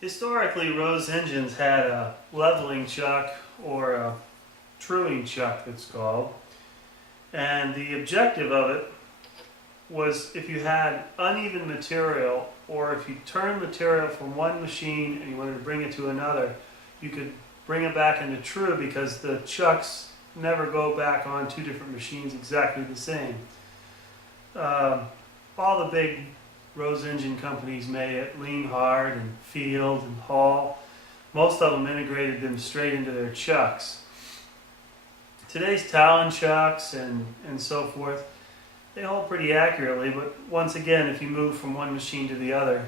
Historically, Rose engines had a leveling chuck or a truing chuck, it's called. And the objective of it was if you had uneven material, or if you turned material from one machine and you wanted to bring it to another, you could bring it back into true because the chucks never go back on two different machines exactly the same. All the big Rose engine companies made it, Leanhard and Field and Hall. Most of them integrated them straight into their chucks. Today's Talon chucks and so forth, they hold pretty accurately, but once again, if you move from one machine to the other,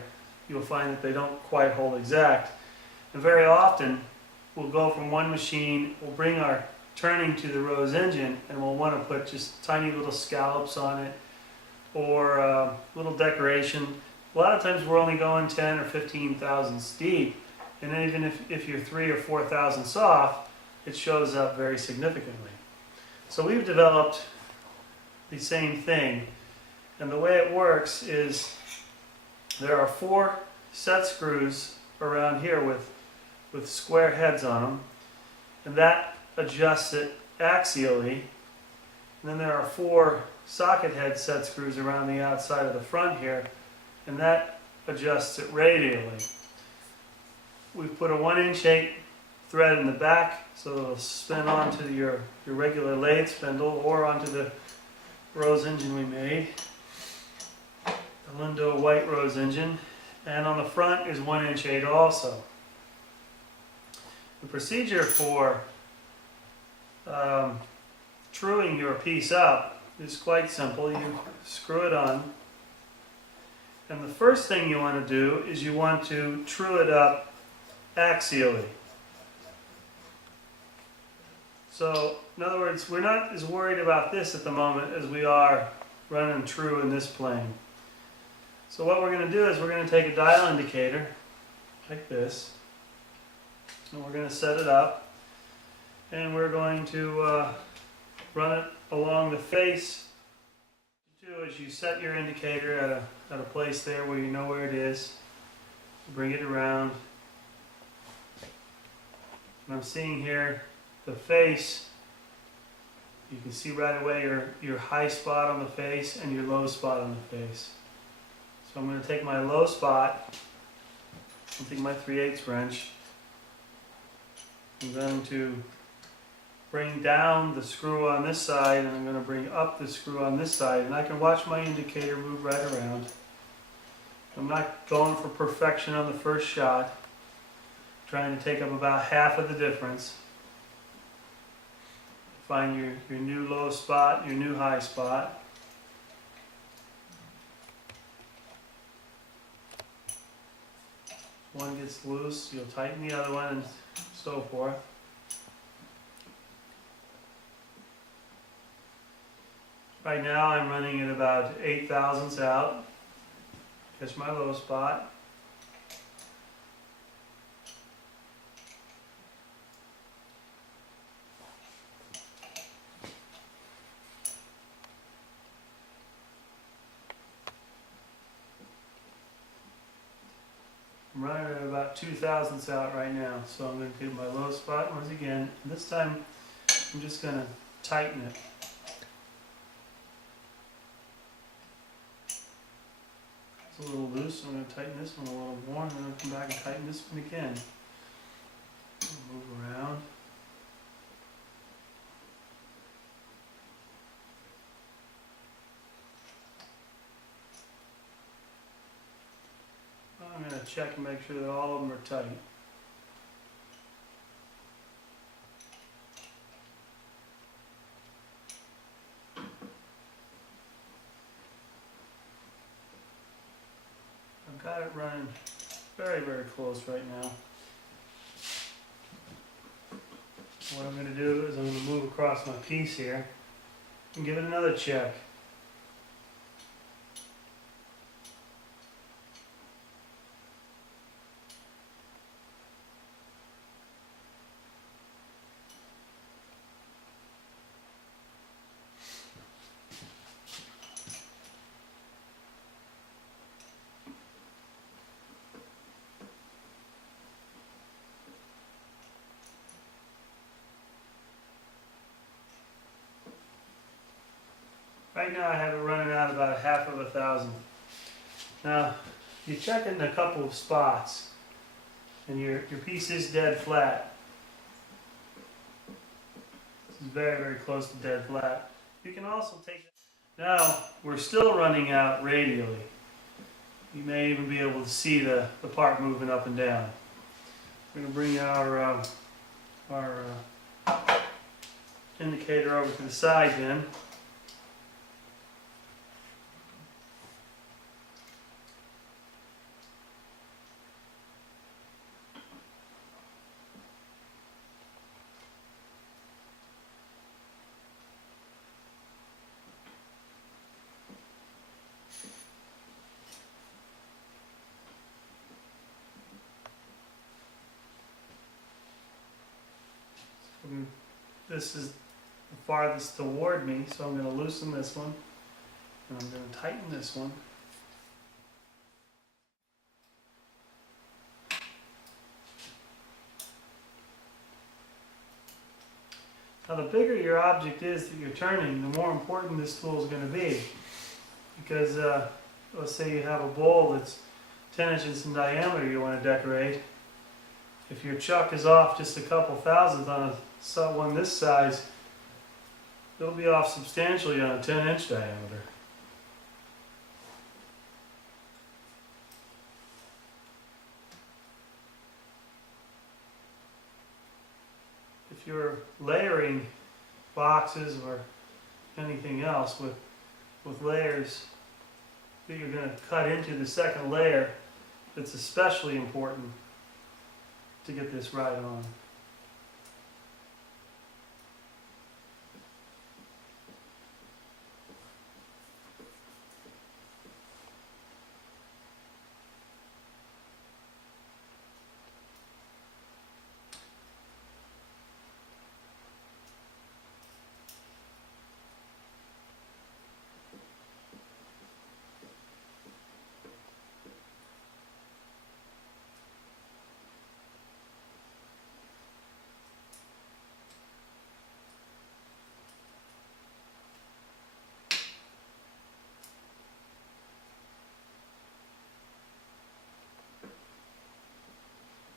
you'll find that they don't quite hold exact. And very often, we'll go from one machine, we'll bring our turning to the Rose engine, and we'll want to put just tiny little scallops on it, or little decoration. A lot of times we're only going 10 or 15 thousandths deep, and even if you're 3 or 4 thousandths off, it shows up very significantly. So we've developed the same thing, and the way it works is there are 4 set screws around here with square heads on them, and that adjusts it axially. And then there are 4 socket head set screws around the outside of the front here, and that adjusts it radially. We've put a 1-inch thread in the back so it'll spin onto your regular lathe spindle or onto the Rose engine we made, the Lindow White Rose engine, and on the front is 1-inch also. The procedure for truing your piece up is quite simple. You screw it on, and the first thing you want to do is you want to true it up axially. So, in other words, we're not as worried about this at the moment as we are running true in this plane. So what we're going to do is we're going to take a dial indicator, like this, and we're going to set it up, and we're going to run it along the face. What you do is you set your indicator at a place there where you know where it is, bring it around, and I'm seeing here the face. You can see right away your high spot on the face and your low spot on the face. So I'm going to take my low spot, I'll take my 3/8 wrench, I'm going to bring down the screw on this side, and I'm going to bring up the screw on this side, and I can watch my indicator move right around. I'm not going for perfection on the first shot, trying to take up about half of the difference. Find your new low spot, your new high spot. One gets loose, you'll tighten the other one, and so forth. Right now I'm running at about 8 thousandths out. Catch my low spot. I'm running at about 2 thousandths out right now, so I'm going to do my low spot once again. And this time I'm just going to tighten it. It's a little loose, so I'm going to tighten this one a little more, and then I'll come back and tighten this one again. Move around. I'm going to check and make sure that all of them are tight. I've got it running very, very close right now. What I'm going to do is I'm going to move across my piece here and give it another check. Right now I have it running out about 1/2 of a thousand. Now, you check in a couple of spots, and your piece is dead flat. This is very, very close to dead flat. You can also take it. Now, we're still running out radially. You may even be able to see the part moving up and down. We're going to bring our indicator over to the side then. This is the farthest toward me, so I'm going to loosen this one, and I'm going to tighten this one. Now the bigger your object is that you're turning, the more important this tool is going to be. Because let's say you have a bowl that's 10 inches in diameter you want to decorate. If your chuck is off just a couple thousandths on one this size, it'll be off substantially on a 10-inch diameter. If you're layering boxes or anything else with layers that you're going to cut into the second layer, it's especially important to get this right on.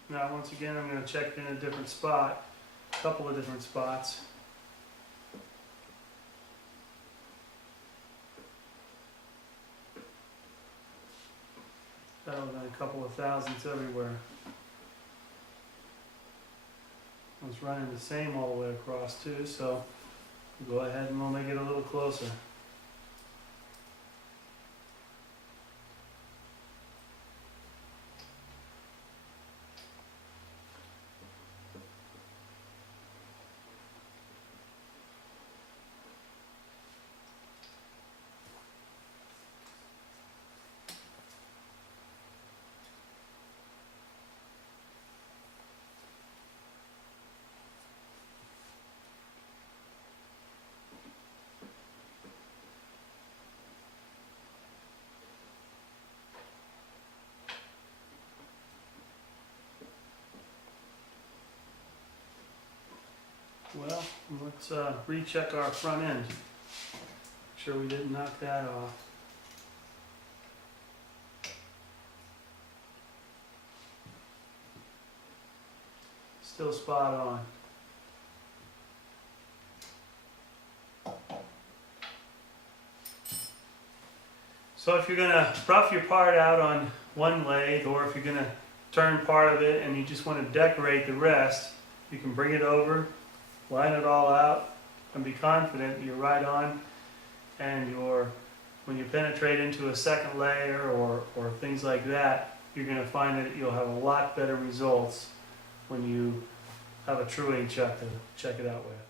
Now once again I'm going to check in a different spot, a couple of different spots. That would have been a couple of thousandths everywhere. I was running the same all the way across too, so we'll go ahead and we'll make it a little closer. Well, let's recheck our front end. Make sure we didn't knock that off. Still spot on. So if you're going to rough your part out on one lathe, or if you're going to turn part of it and you just want to decorate the rest, you can bring it over, line it all out, and be confident you're right on, and when you penetrate into a second layer or things like that, you're going to find that you'll have a lot better results when you have a true chuck to check it out with.